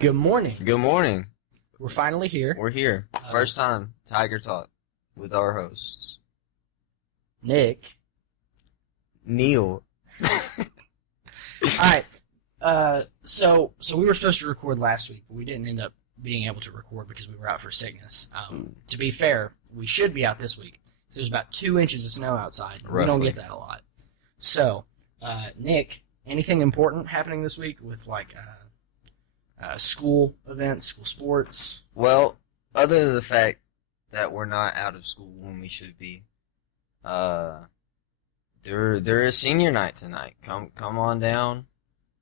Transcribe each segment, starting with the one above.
Good morning. Good morning. We're finally here. We're here. First time Tiger Talk with our hosts. Nick. Neil. Alright. So we were supposed to record last week, but we didn't end up being able to record because we were out for sickness. To be fair, we should be out this week. There's about 2 inches of snow outside. We don't get that a lot. So, Nick, anything important happening this week with school events, school sports? Well, other than the fact that we're not out of school when we should be, there is senior night tonight. Come on down.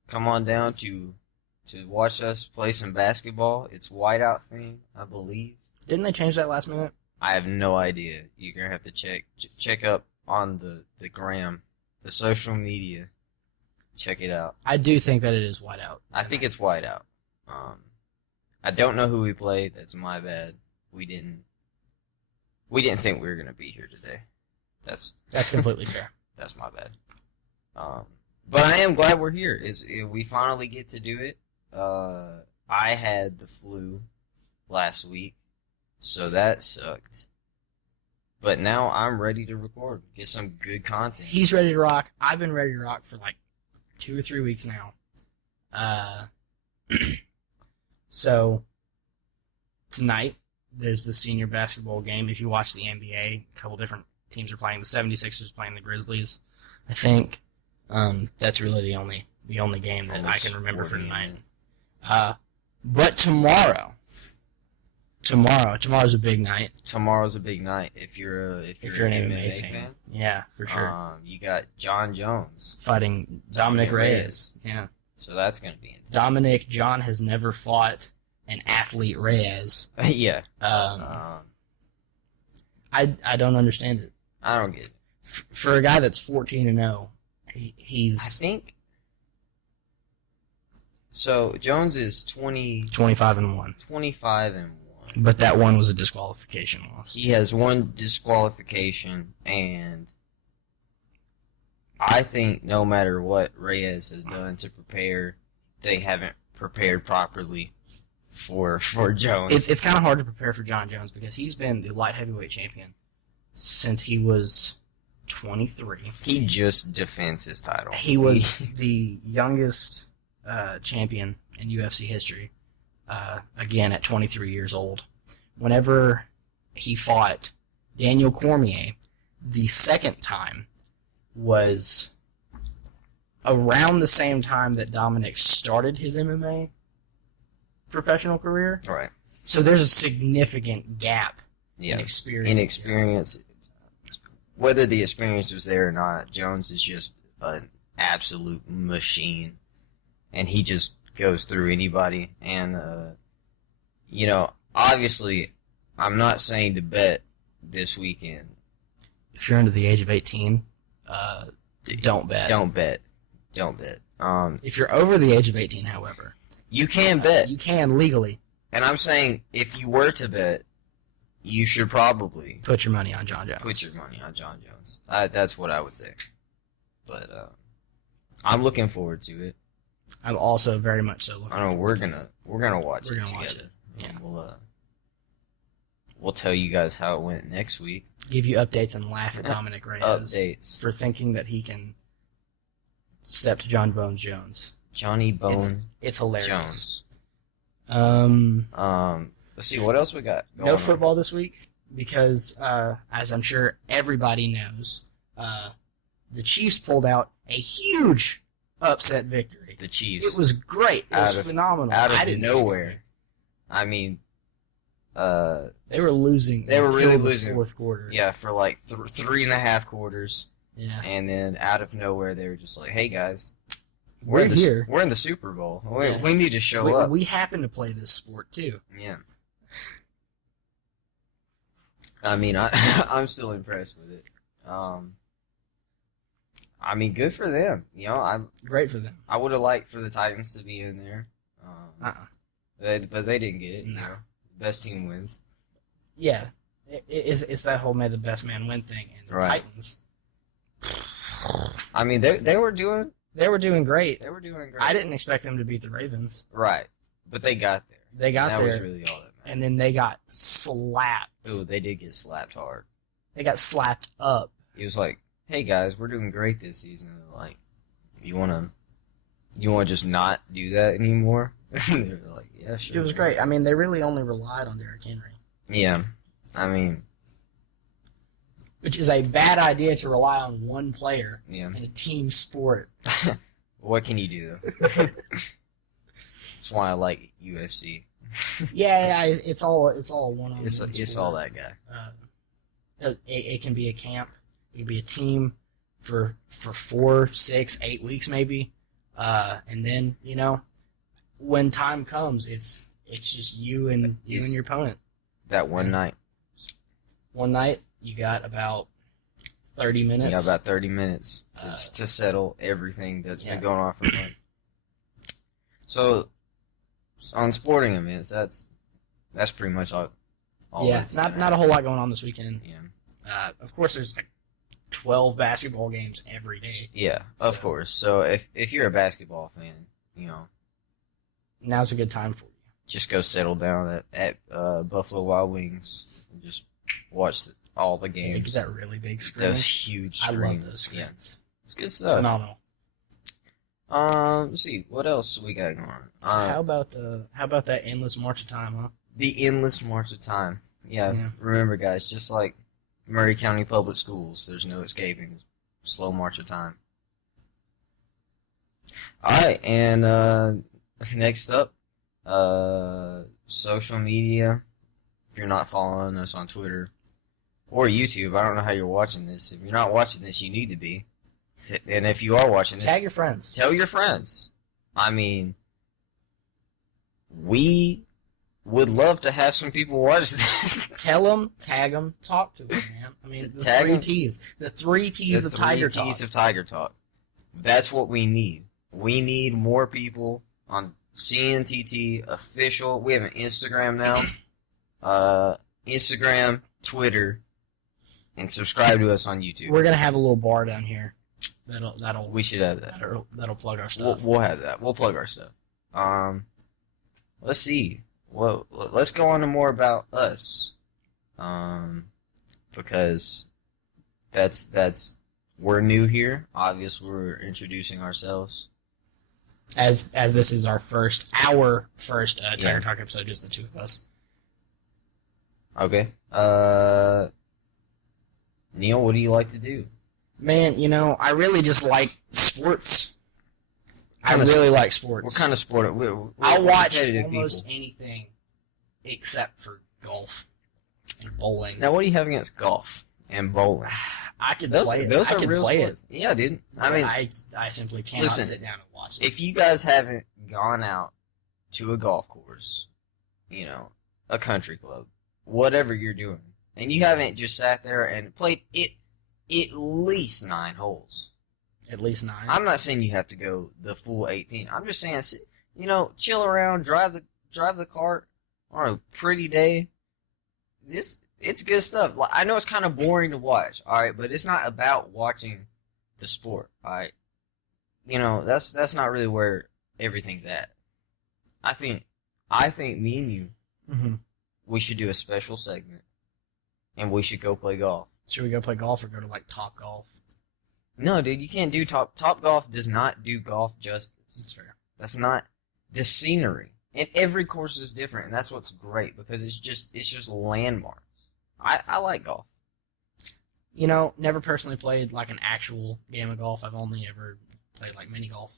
Come on down to watch us play some basketball. It's whiteout theme, I believe. Didn't they change that last minute? I have no idea. You're gonna have to check up on the gram, the social media. Check it out. I do think that it is whiteout. I think it's whiteout. I don't know who we played. That's my bad. We didn't think we were gonna be here today. That's completely fair. That's my bad. But I am glad we're here. We finally get to do it. I had the flu last week, so that sucked. But now I'm ready to record, get some good content. He's ready to rock. I've been ready to rock for like 2 or 3 weeks now. So tonight there's the senior basketball game. If you watch the NBA, a couple different teams are playing. The 76ers playing the Grizzlies, I think. That's really the only game that I can remember for tonight. But tomorrow's a big night. Tomorrow's a big night if you're an MMA fan. Yeah, for sure. You got Jon Jones fighting Dominic Reyes. Yeah. So that's gonna be intense. John has never fought an athlete Reyes. Yeah. I don't understand it. I don't get it. For a guy that's 14-0, he's. I think. So Jones is 25-1. 25-1. But that one was a disqualification loss. He has one disqualification, and I think no matter what Reyes has done to prepare, they haven't prepared properly for Jones. It's kind of hard to prepare for Jon Jones because he's been the light heavyweight champion since he was 23. He just defends his title. He was the youngest champion in UFC history, again at 23 years old. Whenever he fought Daniel Cormier, the second time was around the same time that Dominic started his MMA professional career. Right. So there's a significant gap in experience. Whether the experience was there or not, Jones is just an absolute machine, and he just goes through anybody. And, obviously, I'm not saying to bet this weekend. If you're under the age of 18, don't bet. Don't bet. If you're over the age of 18, however, you can bet. You can legally. And I'm saying if you were to bet, you should probably put your money on Jon Jones. Put your money on Jon Jones. That's what I would say. But I'm looking forward to it. I'm also very much so looking. I know we're gonna watch it together. Watch it. Yeah. We'll tell you guys how it went next week. Give you updates and laugh at Dominic Reyes updates for thinking that he can step to Jon Bones Jones. Johnny Bone. It's hilarious. Jones. Let's see what else we got. No football this week because, as I'm sure everybody knows, the Chiefs pulled out a huge upset victory. The Chiefs. It was great. It was phenomenal. Out of nowhere. I mean, they were losing. They were really losing. Fourth quarter. Yeah, for like 3.5 quarters. Yeah. And then out of nowhere, they were just like, "Hey guys, we're here. We're in the Super Bowl. We need to show up. We happen to play this sport too." Yeah. I mean, I'm still impressed with it. I mean, good for them. I'm great for them. I would have liked for the Titans to be in there. But they didn't get it. No. Best team wins. Yeah, it's that whole "may the best man win" thing, and the Titans. I mean, they were doing great. They were doing great. I didn't expect them to beat the Ravens. Right. But they got there. They got that there. was really all that mattered. And then they got slapped. Ooh, they did get slapped hard. They got slapped up. He was like, "Hey guys, we're doing great this season. Like, you wanna just not do that anymore?" They were like, "Yeah, sure." It was great. I mean, they really only relied on Derrick Henry. Yeah, I mean, which is a bad idea to rely on one player yeah. in a team sport. What can you do? That's why I like UFC. Yeah, it's all one-on-one. It's all that guy. It can be a camp. It can be a team for 4, 6, 8 weeks maybe, and then when time comes, it's just you and your opponent. That one night. One night you got about 30 minutes. You got about 30 minutes to settle everything that's been going on for months. So, on sporting events, that's pretty much all. Yeah, not a whole lot going on this weekend. Yeah. Of course, there's like 12 basketball games every day. Yeah, of course. So if you're a basketball fan, now's a good time for you. Just go settle down at Buffalo Wild Wings and just watch all the games. Get that really big screen. Those huge screens. I love those screens. Yeah. It's good stuff. Phenomenal. Let's see what else we got going on. So how about that endless march of time, huh? The endless march of time. Yeah. Remember, guys, just like Murray County Public Schools, there's no escaping slow march of time. All right, and next up, social media. If you're not following us on Twitter or YouTube, I don't know how you're watching this. If you're not watching this, you need to be. And if you are watching this, tag your friends. Tell your friends. I mean, we would love to have some people watch this. Tell them, tag them, talk to them, man. I mean, the Tag 3 T's. The 3 T's of Tiger Talk. 3 T's of Tiger Talk. That's what we need. We need more people on CNTT official. We have an Instagram now. Instagram, Twitter, and subscribe to us on YouTube. We're gonna have a little bar down here. That'll. We should have that. That'll plug our stuff. We'll have that. We'll plug our stuff. Let's see. Well, let's go on to more about us. Because that's we're new here. Obviously, we're introducing ourselves. As this is our first Tiger Talk episode, just the two of us. Okay. Neil, what do you like to do? Man, I really just like sports. I really like sports. What kind of sport? I'll watch almost anything except for golf and bowling. Now, what do you have against golf and bowling? I could play it. I could play it. Yeah, dude. I mean, I simply cannot sit down and watch it. If you guys haven't gone out to a golf course, a country club, whatever you're doing, and you haven't just sat there and played it at least 9 holes. At least 9. I'm not saying you have to go the full 18. I'm just saying, chill around, drive the cart on a pretty day. It's good stuff. I know it's kind of boring to watch, all right, but it's not about watching the sport, all right. That's not really where everything's at. I think me and you, we should do a special segment, and we should go play golf. Should we go play golf or go to Top Golf? No, dude, you can't do Top Golf. Does not do golf justice. That's fair. That's not the scenery, and every course is different, and that's what's great because it's just landmarks. I like golf. Never personally played an actual game of golf. I've only ever played mini golf.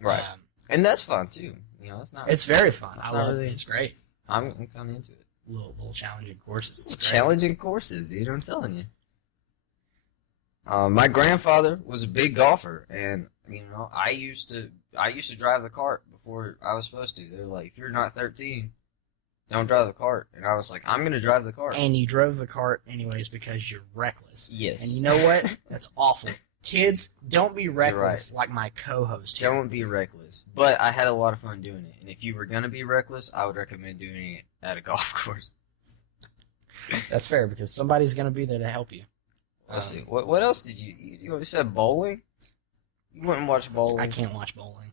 Right. And that's fun too. It's not. It's very fun. I love it. It's great. I'm kind of into it. Little challenging courses. Challenging courses, dude. I'm telling you. My grandfather was a big golfer, and I used to drive the cart before I was supposed to. They're like, if you're not 13, don't drive the cart. And I was like, I'm gonna drive the cart. And you drove the cart anyways because you're reckless. Yes. And you know what? That's awful. Kids, don't be reckless like my co-host here. Don't be reckless. But I had a lot of fun doing it. And if you were gonna be reckless, I would recommend doing it at a golf course. That's fair because somebody's gonna be there to help you. Let's see. What else did you said bowling? You wouldn't watch bowling? I can't watch bowling.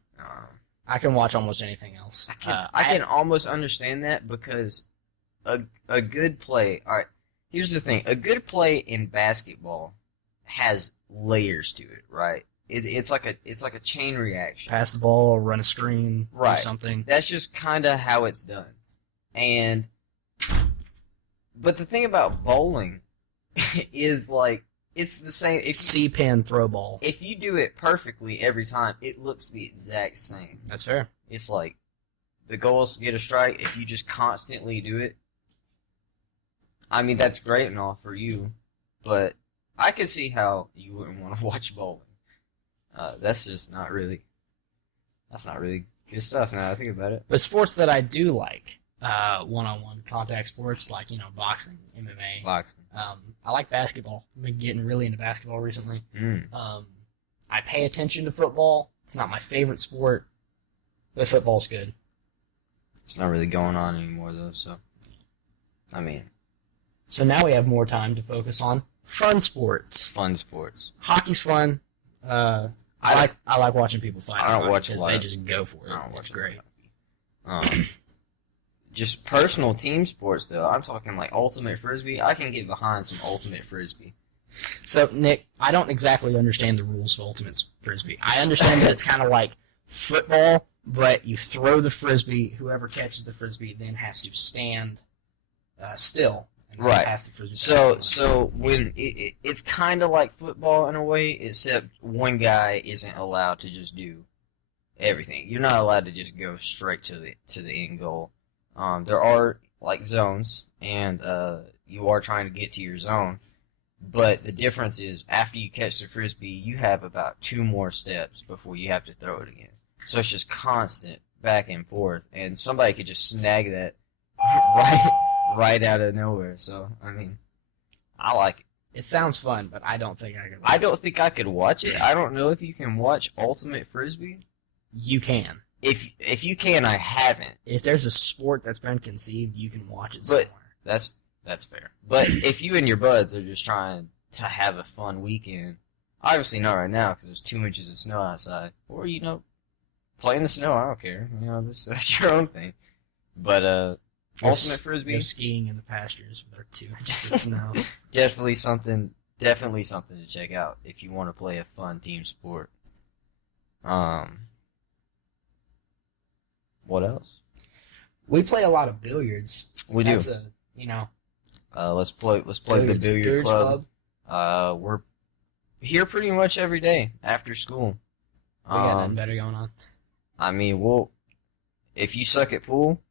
I can watch almost anything else. I can almost understand that because a good play. All right, here's the thing: a good play in basketball has layers to it, right? It's like a chain reaction. Pass the ball, run a screen, Right. do something. That's just kind of how it's done. But the thing about bowling is like it's the same. If C-pin throw ball. if you do it perfectly every time, it looks the exact same. That's fair. It's like the goal is to get a strike. If you just constantly do it, I mean that's great and all for you, but I could see how you wouldn't want to watch bowling. That's just not really. That's not really good stuff. Now that I think about it. But sports that I do like, one-on-one contact sports like boxing, MMA. Boxing. I like basketball. I've been getting really into basketball recently. Mm. I pay attention to football. It's not my favorite sport, but football's good. It's not really going on anymore though. So, I mean, So now we have more time to focus on fun sports. fun sports. Hockey's fun. I like watching people fight. I don't hockey watch a because lot they of- just go for it. I don't It's watch great. Just personal team sports though. I'm talking like ultimate frisbee. I can get behind some ultimate frisbee. So Nick, I don't exactly understand the rules of ultimate frisbee. I understand that it's kind of like football, but you throw the frisbee. Whoever catches the frisbee then has to stand still and Right. pass the frisbee. So when it's kind of like football in a way, except one guy isn't allowed to just do everything. You're not allowed to just go straight to the end goal. There are like zones, and you are trying to get to your zone. But the difference is, after you catch the frisbee, you have about 2 more steps before you have to throw it again. So it's just constant back and forth, and somebody could just snag that right out of nowhere. So I mean, I like it. It sounds fun, but I don't think I could. I don't think I could watch it. I don't know if you can watch ultimate frisbee. You can. If you can, I haven't. If there's a sport that's been conceived, you can watch it But- somewhere. That's fair. But if you and your buds are just trying to have a fun weekend, obviously not right now because there's 2 inches of snow outside, or play in the snow. I don't care. That's your own thing. But ultimate frisbee, Go skiing in the pastures with our 2 inches of snow. definitely something to check out if you want to play a fun team sport. What else? We play a lot of billiards. We do. That's Let's play the billiard club. We're here pretty much every day after school. We got nothing better going on. I mean, if you suck at pool,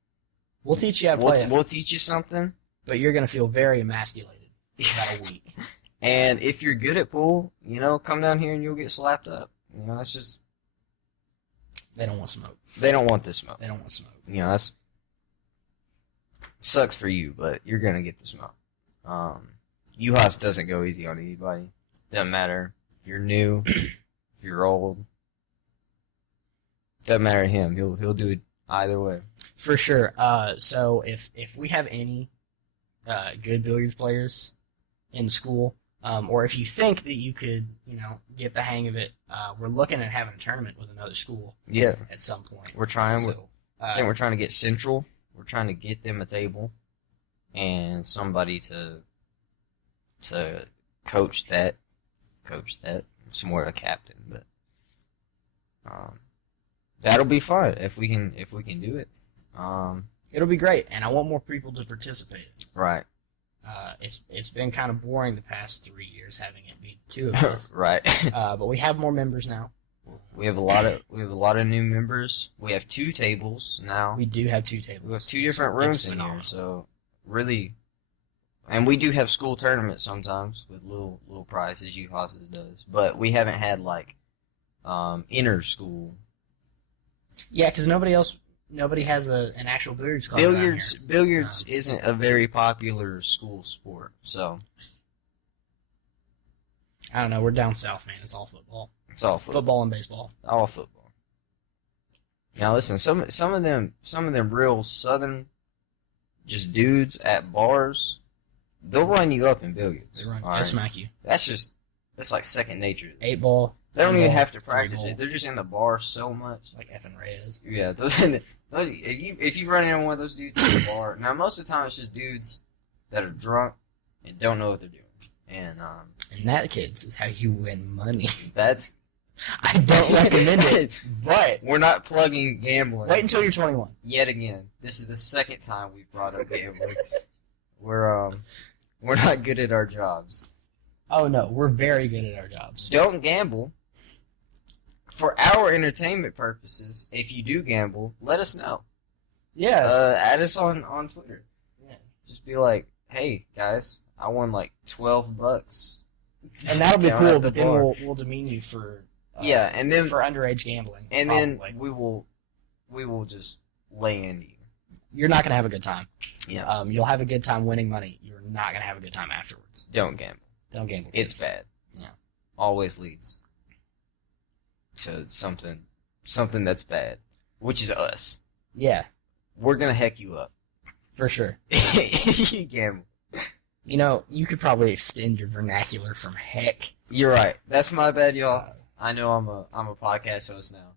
We'll teach you how to play it, we'll teach you something. but you're going to feel very emasculated for about a week. And if you're good at pool, come down here and you'll get slapped up. That's just, They don't want smoke. they don't want the smoke. They don't want smoke. That's sucks for you, but you're gonna get the smoke. UHAS doesn't go easy on anybody. Doesn't matter if you're new, if you're old. Doesn't matter to him. He'll do it either way. For sure. So if we have any good billiards players in school, or if you think that you could, get the hang of it, we're looking at having a tournament with another school Yeah, at some point. we're trying. So, I think we're trying to get Central. We're trying to get them a table and somebody to coach that. Somewhere a captain, but that'll be fun if we can do it. it'll be great, and I want more people to participate. Right. It's been kind of boring the past 3 years having it be the 2 of us, Right. but we have more members now. We have a lot of new members. We have 2 tables now. We do have 2 tables. We have 2 different rooms in here, so really, and we do have school tournaments sometimes with little prizes. UHAS does, but we haven't had like inter school. Yeah, because nobody has an actual billiards club. around here. Billiards isn't a very popular school sport, so I don't know. We're down south, man. It's all football. it's all Football and baseball. all football. Now listen, some of them real southern, just dudes at bars, they'll run you up in billiards. They run. all They'll right? smack you. That's just It's like second nature. 8 ball. They don't 10 even ball, have to 3 practice ball, it. They're just in the bar so much. like effing Reyes. Yeah, if you run into one of those dudes in the bar, now most of the time it's just dudes that are drunk and don't know what they're doing. And that, kids, is how you win money. that's I don't recommend it, but we're not plugging gambling. wait until you're 21. Yet again, this is the second time we've brought up gambling. We're not good at our jobs. Oh no, we're very good at our jobs. Don't gamble. For our entertainment purposes, if you do gamble, let us know. Yeah. Add us on Twitter. Yeah. Just be like, hey guys, I won like $12. And that'll be down cool, at the but then bar. we'll demean you for Yeah, and then for underage gambling. and probably. then we will just lay into you. You're not gonna have a good time. Yeah. You'll have a good time winning money. You're not gonna have a good time afterwards. Don't gamble. Don't gamble. It's bad. Yeah. Always leads to something that's bad, which is us. Yeah, We're gonna heck you up. for sure. You gamble. You know, you could probably extend your vernacular from heck. You're right. That's my bad, y'all. I know I'm a podcast host now,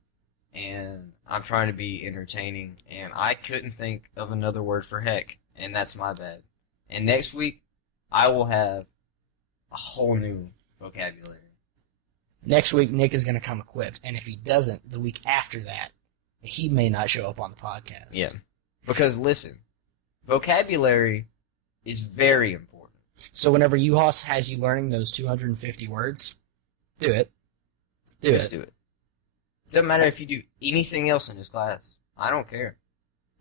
and I'm trying to be entertaining, and I couldn't think of another word for heck, and that's my bad. And next week, I will have a whole new vocabulary. Next week, Nick is gonna come equipped, and if he doesn't, the week after that, he may not show up on the podcast. Yeah. Because listen, vocabulary is very important. So whenever UHOS has you learning those 250 words, do it. Just do it. Doesn't matter if you do anything else in this class. I don't care.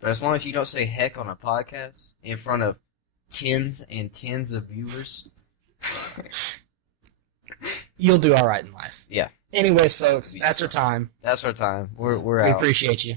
But as long as you don't say heck on a podcast in front of tens and tens of viewers, You'll do all right in life. Yeah. Anyways, folks, that's our time. that's our time. We're We out. appreciate you.